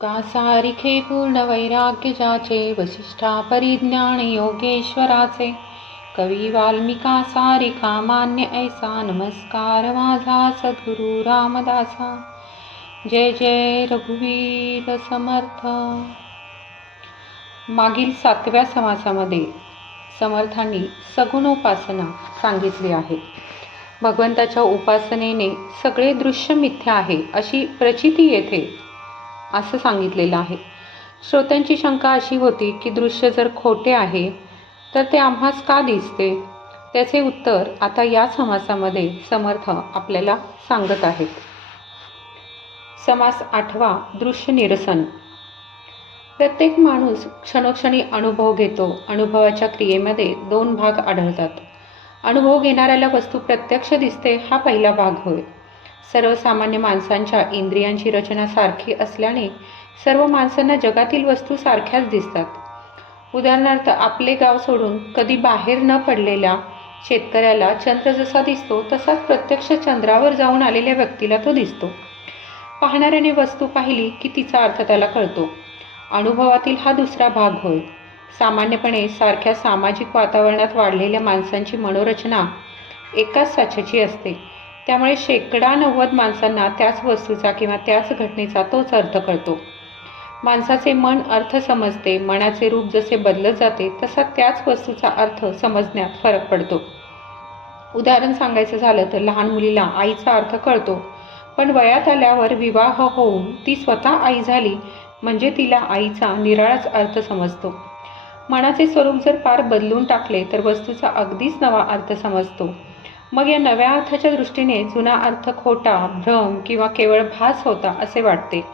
का सारिखे पूर्ण वैराग्य जाचे वसिष्ठा परिज्ञान योगेश्वराचे. कवी वाल्मिका सारिका मान्य ऐसा नमस्कार माझा सद्गुरु रामदासा. जय जय रघुवीर समर्थ. मागील सातव्या समासामध्ये समर्थांनी सगुणोपासना सांगितली आहे भगवंताच्या उपासनेने सगळे दृश्य मिथ्या आहे अशी प्रचिती येथे असं सांगितलेलं आहे. श्रोत्यांची शंका अशी होती की दृश्य जर खोटे आहे तर ते आम्हास का दिसते? त्याचे उत्तर आता या समासामध्ये समर्थ आपल्याला सांगत आहेत. समास आठवा दृश्य निरसन. प्रत्येक माणूस क्षणोक्षणी अनुभव घेतो. अनुभवाच्या क्रियेमध्ये दोन भाग आढळतात. अनुभव घेणाऱ्याला वस्तू प्रत्यक्ष दिसते हा पहिला भाग होय. सर्वसामान्य माणसांच्या इंद्रियांची रचना सारखी असल्याने सर्व माणसांना जगातील वस्तू सारख्याच दिसतात. उदाहरणार्थ आपले गाव सोडून कधी बाहेर न पडलेल्या शेतकऱ्याला चंद्र जसा दिसतो तसाच प्रत्यक्ष चंद्रावर जाऊन आलेल्या व्यक्तीला तो दिसतो. पाहणाऱ्याने वस्तू पाहिली की तिचा अर्थ त्याला कळतो. अनुभवातील हा दुसरा भाग होय. सामान्यपणे सारख्या सामाजिक वातावरणात वाढलेल्या माणसांची मनोरचना एकाच साच्याची असते. त्यामुळे शेकडा नव्वद माणसांना त्याच वस्तूचा किंवा त्याच घटनेचा तोच अर्थ कळतो. माणसाचे मन अर्थ समजते मनाचे रूप जसे बदलत जाते तसा त्याच वस्तूचा अर्थ समजण्यात फरक पडतो. उदाहरण सांगायचं झालं तर लहान मुलीला आईचा अर्थ कळतो पण वयात आल्यावर विवाह होऊन ती स्वतः आई झाली म्हणजे तिला आईचा निराळाच अर्थ समजतो. मनाचे स्वरूप जर पार बदलून टाकले तर वस्तूचा अगदीच नवा अर्थ समजतो. मग या नव्या अर्थाच्या दृष्टीने जुना अर्थ खोटा भ्रम किंवा केवळ भास होता असे वाटते.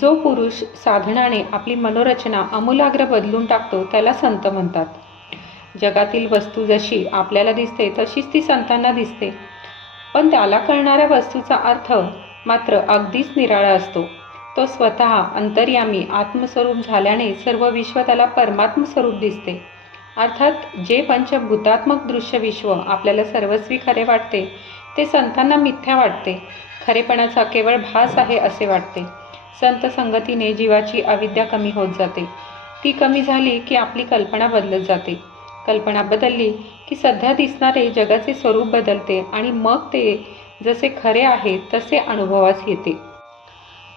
जो पुरुष साधनाने आपली मनोरचना अमूलाग्र बदलून टाकतो त्याला संत म्हणतात. जगातील वस्तू जशी आपल्याला दिसते तशीच ती संतांना दिसते. पण त्याला कळणाऱ्या वस्तूचा अर्थ मात्र अगदीच निराळा असतो. तो स्वतः अंतर्यामी आत्मस्वरूप झाल्याने सर्व विश्व त्याला परमात्म स्वरूप दिसते. अर्थात जे पंचभूतात्मक दृश्य विश्व आपल्याला सर्वस्वी खरे वाटते ते संतांना मिथ्या वाटते. खरेपणाचा केवळ भास आहे असे वाटते. संत संगतीने जीवाची अविद्या कमी होत जाते. ती कमी झाली की आपली कल्पना बदलत जाते. कल्पना बदलली की सध्या दिसणारे जगाचे स्वरूप बदलते आणि मग ते जसे खरे आहे तसे अनुभवास येते.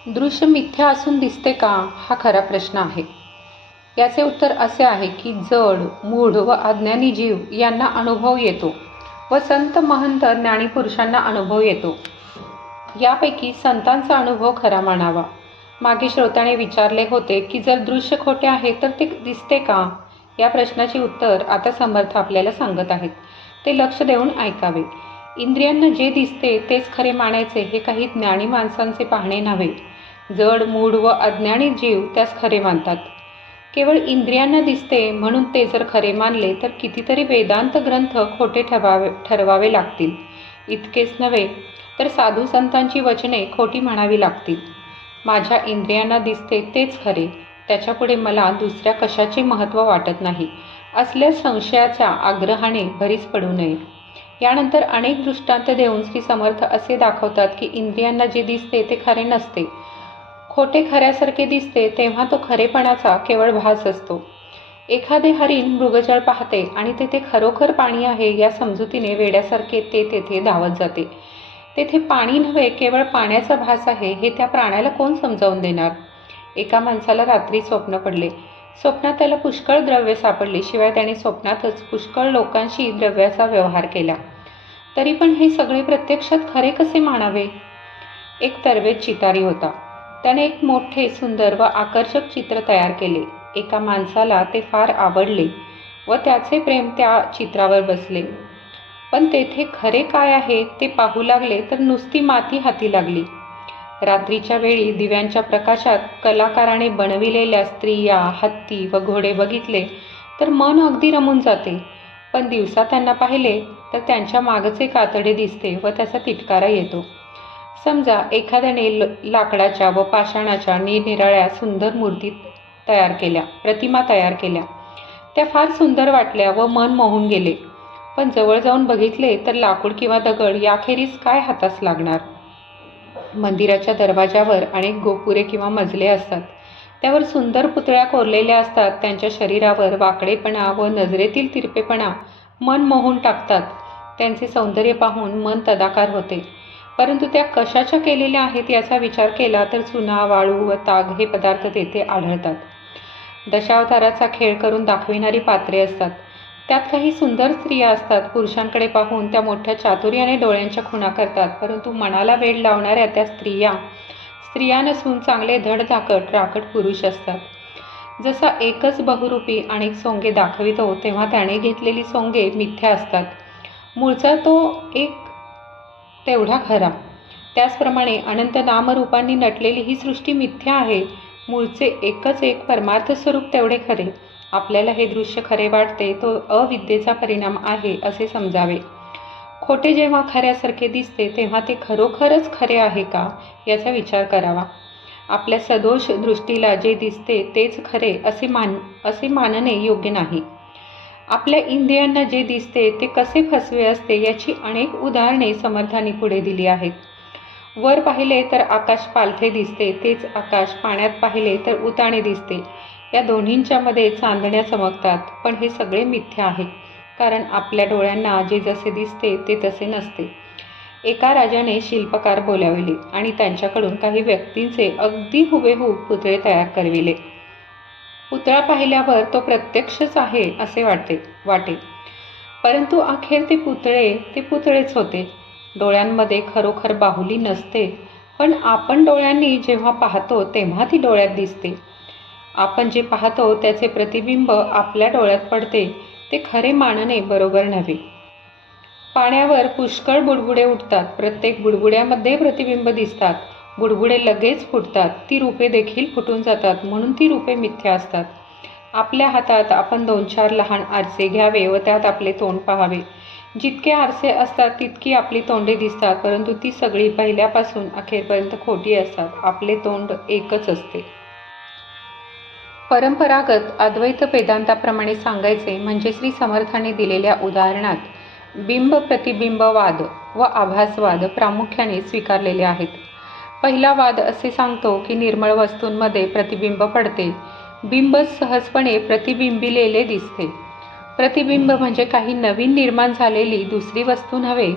दृश्य मिथ्या असून दिसते का हा खरा प्रश्न आहे. याचे उत्तर असे आहे की जड मूढ व अज्ञानी जीव यांना अनुभव येतो व संत महंत ज्ञानीपुरुषांना अनुभव येतो. यापैकी संतांचा अनुभव खरा मानावा. मागे श्रोत्याने विचारले होते की जर दृश्य खोटे आहे तर ते दिसते का? या प्रश्नाचे उत्तर आता समर्थ आपल्याला सांगत आहेत. ते लक्ष देऊन ऐकावे. इंद्रियांना जे दिसते तेच खरे मानायचे हे काही ज्ञानी माणसांचे पाहणे नव्हे. जड मूड व अज्ञानी जीव त्यास खरे मानतात. केवळ इंद्रियांना दिसते म्हणून ते जर खरे मानले तर कितीतरी वेदांत ग्रंथ खोटे ठरवावे ठरवावे लागतील. इतकेच नव्हे तर साधू संतांची वचने खोटी म्हणावी लागतील. माझ्या इंद्रियांना दिसते तेच खरे. त्याच्यापुढे मला दुसऱ्या कशाचे महत्त्व वाटत नाही. असल्या संशयाच्या आग्रहाने भरीच पडू नये. यानंतर अनेक दृष्टांत देऊन श्री समर्थ असे दाखवतात की इंद्रियांना जे दिसते ते खरे नसते. खोटे खऱ्यासारखे दिसते तेव्हा तो खरेपणाचा केवळ भास असतो. एखादे हरिण मृगजळ पाहते आणि तेथे खरोखर पाणी आहे या समजुतीने वेड्यासारखे ते तेथे धावत जाते. तेथे पाणी नव्हे केवळ पाण्याचा भास आहे हे त्या प्राण्याला कोण समजावून देणार? एका माणसाला रात्री स्वप्न पडले. स्वप्नात त्याला पुष्कळ द्रव्य सापडले शिवाय त्याने स्वप्नातच पुष्कळ लोकांशी द्रव्याचा व्यवहार केला. तरी पण हे सगळे प्रत्यक्षात खरे कसे मानावे? एक तरवेद चितारी होता. त्याने एक मोठे सुंदर व आकर्षक चित्र तयार केले. एका माणसाला ते फार आवडले व त्याचे प्रेम त्या चित्रावर बसले. पण तेथे खरे काय आहे ते पाहू लागले तर नुसती माती हाती लागली. रात्रीच्या वेळी दिव्यांच्या प्रकाशात कलाकाराने बनविलेल्या स्त्रिया हत्ती व घोडे बघितले तर मन अगदी रमून जाते. पण दिवसा त्यांना पाहिले तर त्यांच्या मागचे कातडे दिसते व त्याचा तिटकारा येतो. समजा एखाद्याने ल लाकडाच्या व पाषाणाच्या निरनिराळ्या सुंदर मूर्ती तयार केल्या प्रतिमा तयार केल्या. त्या फार सुंदर वाटल्या व मन मोहून गेले. पण जवळ जाऊन बघितले तर लाकूड किंवा दगड याखेरीज काय हातास लागणार? मंदिराच्या दरवाजावर अनेक गोपुरे किंवा मजले असतात. त्यावर सुंदर पुतळ्या कोरलेल्या असतात. त्यांच्या शरीरावर वाकडेपणा व नजरेतील तिरपेपणा मन मोहून टाकतात. त्यांचे सौंदर्य पाहून मन तदाकार होते. परंतु त्या कशाच्या केलेल्या आहेत याचा विचार केला तर चुना वाळू व ताग हे पदार्थ तेथे आढळतात. दशावताराचा खेळ करून दाखविणारी पात्रे असतात. त्यात काही सुंदर स्त्रिया असतात. पुरुषांकडे पाहून त्या मोठ्या चातुर्याने डोळ्यांच्या खुणा करतात. परंतु मनाला वेळ लावणाऱ्या त्या स्त्रिया स्त्रिया नसून चांगले धडधाकट राकट पुरुष असतात. जसा एकच बहुरूपी अनेक सोंगे दाखवितो तेव्हा त्याने घेतलेली सोंगे मिथ्या असतात. मूळचा तो एक तेवढा खरा. त्याचप्रमाणे अनंत नामरूपांनी नटलेली ही सृष्टी मिथ्या आहे. मूळचे एकच एक परमार्थ स्वरूप तेवढे खरे. आपल्याला हे दृश्य खरे वाटते तो अविद्येचा परिणाम आहे असे समजावे. खोटे जेव्हा खऱ्यासारखे दिसते तेव्हा ते खरोखरच खरे आहे का याचा विचार करावा. आपल्या सदोष दृष्टीला जे दिसते तेच खरे असे मान असे मानणे योग्य नाही. आपल्या इंद्रियांना जे दिसते ते कसे फसवे असते याची अनेक उदाहरणे समर्थांनी पुढे दिली आहेत. वर पाहिले तर आकाश पालथे दिसते तेच आकाश पाण्यात पाहिले तर उताणे दिसते. या दोन्हींच्या मध्ये चांदण्या चमकतात पण हे सगळे मिथ्या आहे कारण आपल्या डोळ्यांना जे जसे दिसते ते तसे नसते. एका राजाने शिल्पकार बोलाविले आणि त्यांच्याकडून काही व्यक्तींचे अगदी हुबेहूब पुतळे तयार करविले. पुतळा पाहिल्यावर तो प्रत्यक्षच आहे असे वाटते वाटे. परंतु अखेर ते पुतळे ते पुतळेच होते. डोळ्यांमध्ये खरोखर बाहुली नसते पण आपण डोळ्यांनी जेव्हा पाहतो तेव्हा ती डोळ्यात दिसते. आपण जे पाहतो त्याचे प्रतिबिंब आपल्या डोळ्यात पडते ते खरे मानणे बरोबर नव्हे. पाण्यावर पुष्कळ बुडबुडे उठतात प्रत्येक बुडबुड्यामध्ये प्रतिबिंब दिसतात. बुडबुडे लगेच फुटतात. ती रूपे देखील फुटून जातात. म्हणून ती रूपे मिथ्या असतात. आपल्या हातात आपण दोन चार लहान आरसे घ्यावे व त्यात आपले तोंड पाहावे. जितके आरसे असतात तितकी आपली तोंडे दिसतात परंतु ती सगळी पहिल्यापासून अखेरपर्यंत खोटी असतात. आपले तोंड एकच असते. परंपरागत अद्वैत वेदांताप्रमाणे सांगायचे म्हणजे श्री समर्थाने दिलेल्या उदाहरणात बिंब प्रतिबिंबवाद व आभासवाद प्रामुख्याने स्वीकारलेले आहेत. पहिला वाद असे सांगतो की निर्मळ वस्तूंमध्ये प्रतिबिंब पडते. बिंब सहजपणे प्रतिबिंबिलेले दिसते. प्रतिबिंब म्हणजे काही नवीन निर्माण झालेली दुसरी वस्तू नव्हे.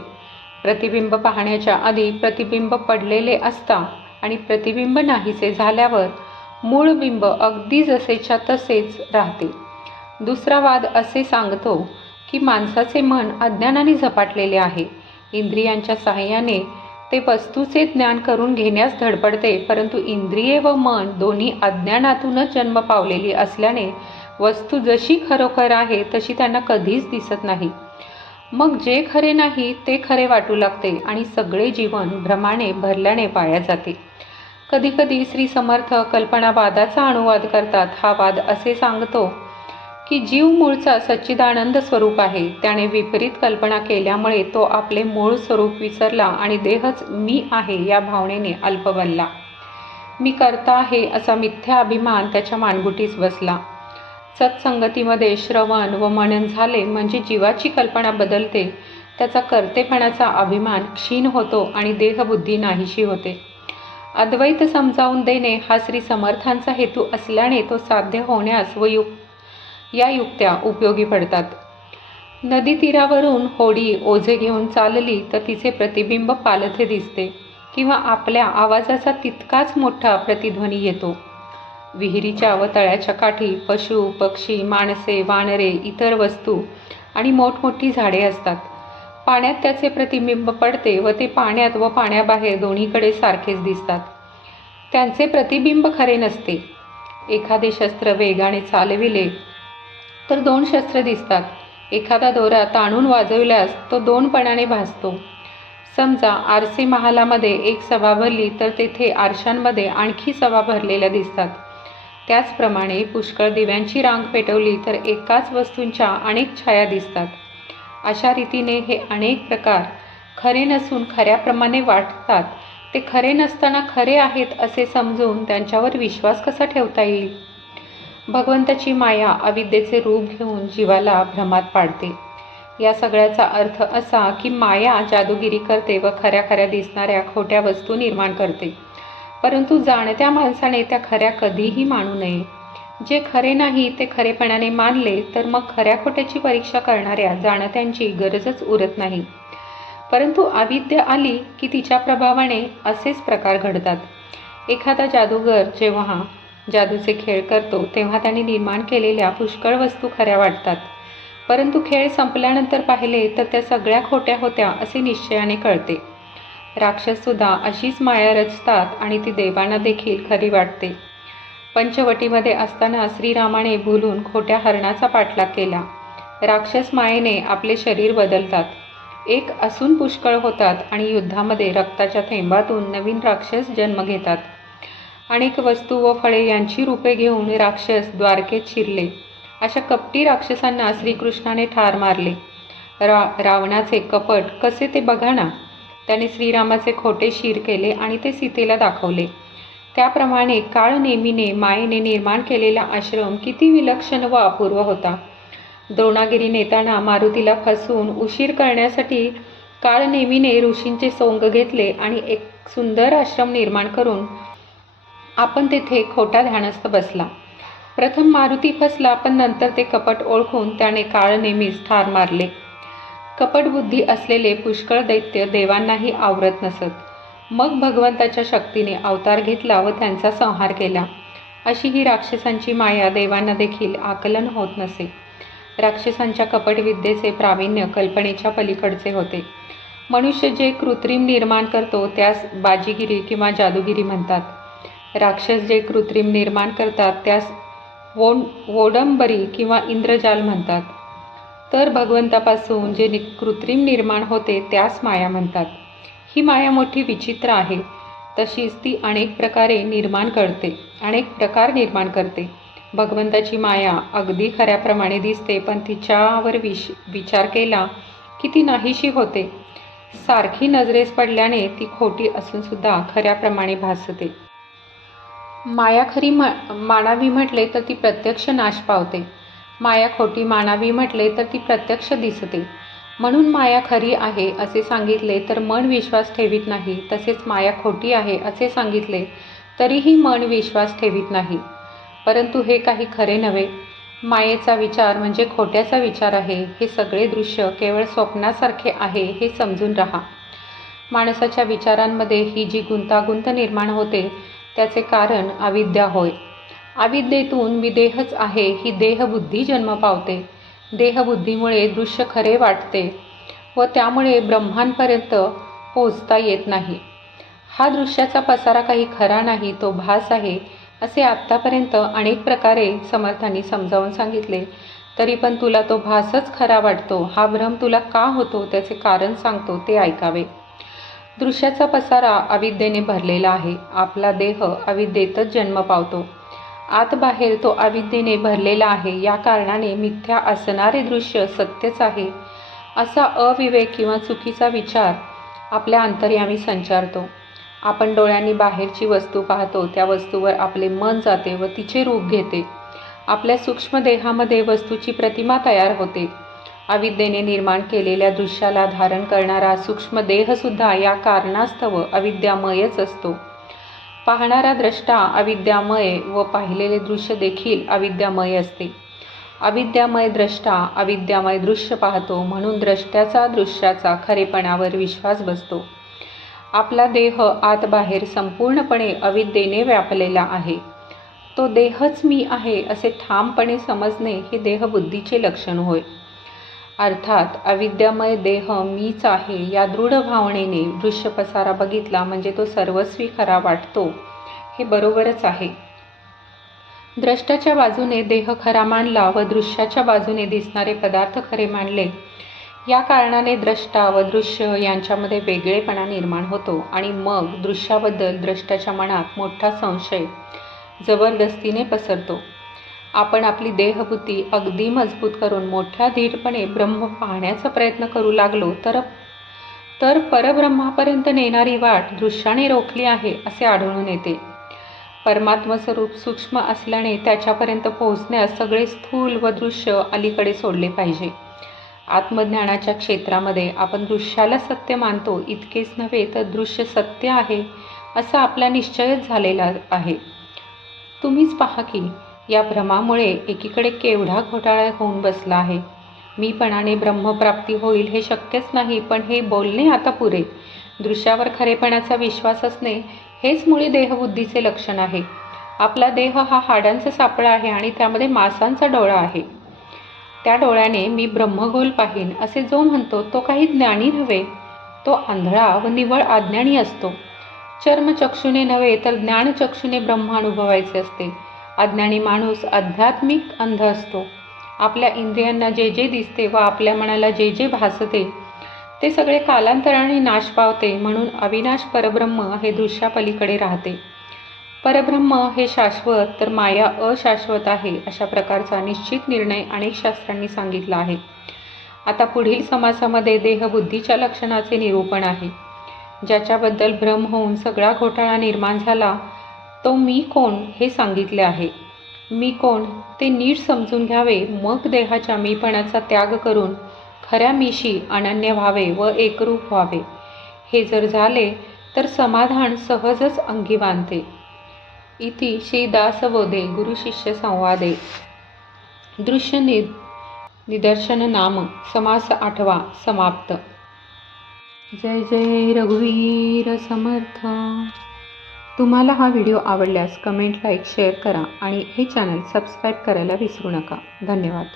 प्रतिबिंब पाहण्याच्या आधी प्रतिबिंब पडलेले असता आणि प्रतिबिंब नाहीसे झाल्यावर मूळ बिंब अगदी जसेच्या तसेच राहते. दुसरा वाद असे सांगतो की माणसाचे मन अज्ञानाने झपाटलेले आहे. इंद्रियांच्या सहाय्याने ते वस्तूचे ज्ञान करून घेण्यास धडपडते परंतु इंद्रिये व मन दोन्ही अज्ञानातूनच जन्म पावलेली असल्याने वस्तू जशी खरोखर आहे तशी त्यांना कधीच दिसत नाही. मग जे खरे नाही ते खरे वाटू लागते आणि सगळे जीवन भ्रमाने भरल्याने वाया जाते. कधीकधी श्री समर्थ कल्पनावादाचा अनुवाद करतात. हा वाद असे सांगतो की जीव मूळचा सच्चिदानंद स्वरूप आहे. त्याने विपरीत कल्पना केल्यामुळे तो आपले मूळ स्वरूप विसरला आणि देहच मी आहे या भावनेने अल्प बनला. मी करता आहे असा मिथ्या अभिमान त्याच्या मानगुटीस बसला. सत्संगतीमध्ये श्रवण व मनन झाले म्हणजे जीवाची कल्पना बदलते. त्याचा कर्तेपणाचा अभिमान क्षीण होतो आणि देहबुद्धी नाहीशी होते. अद्वैत समजावून देणे हा श्री समर्थांचा हेतू असल्याने तो साध्य होण्यास व युक्त या युक्त्या उपयोगी पडतात. नदी तीरावरून होडी ओझे घेऊन चालली तर तिचे प्रतिबिंब पालथे दिसते किंवा आपल्या आवाजाचा तितकाच मोठा प्रतिध्वनी येतो. विहिरीच्या व तळ्याच्या काठी पशु पक्षी माणसे वानरे इतर वस्तू आणि मोठमोठी झाडे असतात. पाण्यात त्याचे प्रतिबिंब पडते व ते पाण्यात व पाण्याबाहेर दोन्हीकडे सारखेच दिसतात. त्यांचे प्रतिबिंब खरे नसते. एखादे शस्त्र वेगाने चालविले तर दोन शस्त्र दिसतात. एखादा दोरा ताणून वाजवल्यास तो दोनपणाने भासतो. समजा आरसे महालामध्ये एक सभा भरली तर तेथे आरशांमध्ये आणखी सभा भरलेल्या दिसतात. त्याचप्रमाणे पुष्कळ दिव्यांची रांग पेटवली तर एकाच वस्तूंच्या अनेक छाया दिसतात. अशा रीतीने हे अनेक प्रकार खरे नसून खऱ्याप्रमाणे वाटतात. ते खरे नसताना खरे आहेत असे समजून त्यांच्यावर विश्वास कसा ठेवता येईल? भगवंताची माया अविद्येचे रूप घेऊन जीवाला भ्रमात पाडते. या सगळ्याचा अर्थ असा की माया जादूगिरी करते व खऱ्या खऱ्या दिसणाऱ्या खोट्या वस्तू निर्माण करते. परंतु जाणत्या माणसाने त्या खऱ्या कधीही मानू नये. जे खरे नाही ते खरेपणाने मानले तर मग खऱ्या खोट्याची परीक्षा करणाऱ्या जाणत्यांची गरजच उरत नाही. परंतु अविद्या आली की तिच्या प्रभावाने असेच प्रकार घडतात. एखादा जादूगर जेव्हा जादूचे खेळ करतो तेव्हा त्याने निर्माण केलेल्या पुष्कळ वस्तू खऱ्या वाटतात. परंतु खेळ संपल्यानंतर पाहिले तर त्या सगळ्या खोट्या होत्या असे निश्चयाने कळते. राक्षससुद्धा अशीच माया रचतात आणि ती देवांना देखील खरी वाटते. पंचवटीमध्ये असताना श्रीरामाने भुलून खोट्या हरणाचा पाठलाग केला. राक्षस मायेने आपले शरीर बदलतात. एक असून पुष्कळ होतात आणि युद्धामध्ये रक्ताच्या थेंबातून नवीन राक्षस जन्म घेतात. अनेक वस्तू व फळे यांची रूपे घेऊन राक्षस द्वारकेत शिरले. अशा कपटी राक्षसांना श्रीकृष्णाने ठार मारले. रा रावणाचे कपट कसे ते बघा ना. त्याने श्रीरामाचे खोटे शिर केले आणि ते सीतेला दाखवले. त्याप्रमाणे काळ नेमीने मायेने निर्माण केलेला आश्रम किती विलक्षण व अपूर्व होता. द्रोणागिरी नेताना मारुतीला फसवून उशीर करण्यासाठी काळ नेमीने ऋषींचे सोंग घेतले आणि एक सुंदर आश्रम निर्माण करून आपण तेथे खोटा ध्यानस्थ बसला. प्रथम मारुती फसला पण नंतर ते कपट ओळखून त्याने काळ नेहमीच ठार मारले. कपटबुद्धी असलेले पुष्कळ दैत्य देवांनाही आवरत नसत. मग भगवंताच्या शक्तीने अवतार घेतला व त्यांचा संहार केला. अशी ही राक्षसांची माया देवांना देखील आकलन होत नसे. राक्षसांच्या कपटविद्येचे प्रावीण्य कल्पनेच्या पलीकडचे होते. मनुष्य जे कृत्रिम निर्माण करतो त्यास बाजीगिरी किंवा जादूगिरी म्हणतात. राक्षस जे कृत्रिम निर्माण करतात त्यास वोड वोडंबरी किंवा इंद्रजाल म्हणतात. तर भगवंतापासून जे नि कृत्रिम निर्माण होते त्यास माया म्हणतात. ही माया मोठी विचित्र आहे. तशीच ती अनेक प्रकारे निर्माण करते अनेक प्रकार निर्माण करते. भगवंताची माया अगदी खऱ्याप्रमाणे दिसते पण तिच्यावर विश विचार केला की ती नाहीशी होते. सारखी नजरेस पडल्याने ती खोटी असूनसुद्धा खऱ्याप्रमाणे भासते. माया खरी मा मानावी म्हटले तर ती प्रत्यक्ष नाश पावते. माया खोटी मानावी म्हटले तर ती प्रत्यक्ष दिसते. म्हणून माया खरी आहे असे सांगितले तर मन विश्वास ठेवीत नाही. तसेच माया खोटी आहे असे सांगितले तरीही मन विश्वास ठेवीत नाही. परंतु हे काही खरे नव्हे. मायेचा विचार म्हणजे खोट्याचा विचार आहे. हे सगळे दृश्य केवळ स्वप्नासारखे आहे हे समजून राहा. माणसाच्या विचारांमध्ये ही जी गुंतागुंत निर्माण होते त्याचे कारण अविद्या होय. अविद्येतून विदेहच आहे ही देहबुद्धी जन्म पावते. देहबुद्धीमुळे दृश्य खरे वाटते व त्यामुळे ब्रह्मांपर्यंत पोहोचता येत नाही. हा दृश्याचा पसारा काही खरा नाही तो भास आहे असे आत्तापर्यंत अनेक प्रकारे समर्थांनी समजावून सांगितले. तरी पण तुला तो भासच खरा वाटतो. हा भ्रम तुला का होतो त्याचे कारण सांगतो ते ऐकावे. दृश्याचा पसारा अविद्येने भरलेला आहे. आपला देह अविद्येतच जन्म पावतो. आत बाहेर तो अविद्येने भरलेला आहे. या कारणाने मिथ्या असणारे दृश्य सत्यच आहे. असा अविवेक किंवा चुकीचा विचार आपल्या अंतर्यामी संचारतो. आपण डोळ्यांनी बाहेरची वस्तू पाहतो. त्या वस्तूवर आपले मन जाते व तिचे रूप घेते. आपल्या सूक्ष्म देहामध्ये वस्तूची प्रतिमा तयार होते. अविद्येने निर्माण केलेल्या दृश्याला धारण करणारा सूक्ष्म देहसुद्धा या कारणास्तव अविद्यामयच असतो. पाहणारा द्रष्टा अविद्यामय व पाहिलेले दृश्य देखील अविद्यामय असते. अविद्यामय द्रष्टा अविद्यामय दृश्य पाहतो म्हणून द्रष्ट्याचा दृश्याचा खरेपणावर विश्वास बसतो. आपला देह आतबाहेर संपूर्णपणे अविद्येने व्यापलेला आहे. तो देहच मी आहे असे ठामपणे समजणे हे देहबुद्धीचे लक्षण होय. अर्थात अविद्यामय देह मीच आहे या दृढ भावनेने दृश्य पसारा बघितला म्हणजे तो सर्वस्वी खरा वाटतो. हे बरोबरच आहे. द्रष्टाच्या बाजूने देह खरा मानला व दृश्याच्या बाजूने दिसणारे पदार्थ खरे मानले. या कारणाने द्रष्टा व दृश्य यांच्यामध्ये वेगळेपणा निर्माण होतो आणि मग दृश्याबद्दल द्रष्टाच्या मनात मोठा संशय जबरदस्तीने पसरतो. आपण आपली देहबुद्धी अगदी मजबूत करून मोठ्या धीरपणे ब्रह्म पाहण्याचा प्रयत्न करू लागलो तर तर परब्रह्मापर्यंत नेणारी वाट दृश्याने रोखली आहे असे आढळून येते. परमात्मस्वरूप सूक्ष्म असल्याने त्याच्यापर्यंत पोहोचण्यास सगळे स्थूल व दृश्य अलीकडे सोडले पाहिजे. आत्मज्ञानाच्या क्षेत्रामध्ये आपण दृश्याला सत्य मानतो इतकेच नव्हे तर दृश्य सत्य आहे असा आपला निश्चयच झालेला आहे. तुम्हीच पहा की या भ्रमामुळे एकीकडे केवढा घोटाळा होऊन बसला आहे. मीपणाने ब्रह्मप्राप्ती होईल हे शक्यच नाही पण हे बोलणे आता पुरे. दृश्यावर खरेपणाचा विश्वास असणे हेच मुळी देहबुद्धीचे लक्षण आहे. आपला देह हा हाडांचा सापळा आहे आणि त्यामध्ये मांसांचा डोळा आहे. त्या डोळ्याने मी ब्रह्मगोल पाहीन असे जो म्हणतो तो काही ज्ञानी नव्हे. तो आंधळा व निवळ अज्ञानी असतो. चर्मचक्षुने नव्हे तर ज्ञानचक्षुने ब्रह्म अनुभवायचे असते. अज्ञानी माणूस आध्यात्मिक अंध असतो. आपल्या इंद्रियांना जे जे दिसते व आपल्या मनाला जे जे भासते ते सगळे कालांतराने नाश पावते म्हणून अविनाश परब्रह्म हे दृश्यापलीकडे राहते. परब्रह्म हे शाश्वत तर माया अशाश्वत आहे अशा प्रकारचा निश्चित निर्णय अनेक शास्त्रांनी सांगितला आहे. आता पुढील समासामध्ये देहबुद्धीच्या लक्षणाचे निरूपण आहे. ज्याच्याबद्दल भ्रम होऊन सगळा घोटाळा निर्माण झाला तो मी कोण हे सांगितले आहे. मी कोण ते नीट समजून घ्यावे मग देहाच्या मीपणाचा त्याग करून खऱ्या मीशी अनन्य व्हावे व एकरूप व्हावे. हे जर झाले तर समाधान सहजच अंगी बांधते. इति श्री दासबोधे गुरुशिष्य संवादे. दृश्य नि निदर्शन नाम समास आठवा समाप्त. जय जय रघुवीर समर्थ. तुम्हाला हा व्हिडिओ आवडल्यास कमेंट लाईक शेअर करा आणि हे चॅनल सबस्क्राईब करायला विसरू नका. धन्यवाद.